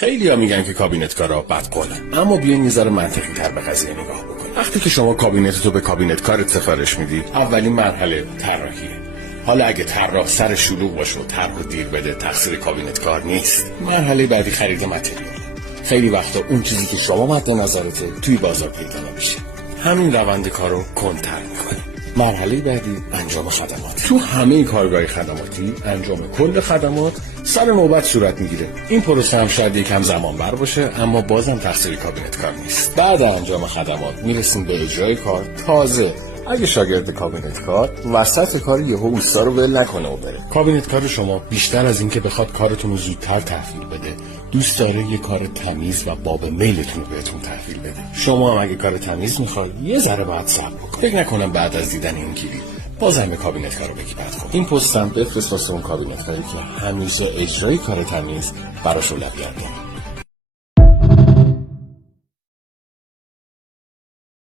خیلی‌ها میگن که کابینت کارا بدقولن، اما بیاین یه ذره منطقی تر به قضیه نگاه بکنید. وقتی که شما کابینتتو به کابینت کارت سفارش میدی، اولین مرحله طراحیه. حالا اگه طراح سر شلوغ باشه و طرحو دیر بده، تقصیر کابینت کار نیست. مرحله بعدی خرید متریال. خیلی وقتا اون چیزی که شما مد نظرته توی بازار پیدا نمیشه. همین روند کارو کنتر میکنه. مرحله بعدی انجام خدمات. تو همه کارگاه خدماتی انجام کل خدمات سر نوبت صورت میگیره. این پروسه هم شاید یکم زمان بر باشه، اما بازم تقصیر کابینت کار نیست. بعد انجام خدمات میرسیم به اجرای کار. تازه اگه شاگرد کابینت کار وسط کار یهو اوستا رو ول نکنه و بره. کابینت کار شما بیشتر از این که بخواد کارتون رو زودتر تحویل بده، دوست داره یه کار تمیز و باب میلتون رو بهتون تحویل بده. شما هم اگه کار تمیز میخواد یه ذره بعد صبر بکن. فکر نکنم بعد از دیدن این کلیپ بازم به کابینت کارو بگی بعد خود. این پستم بفرست واسه اون کابینت کاری که هنوز اجرای کار تمیز براش اولویت داره.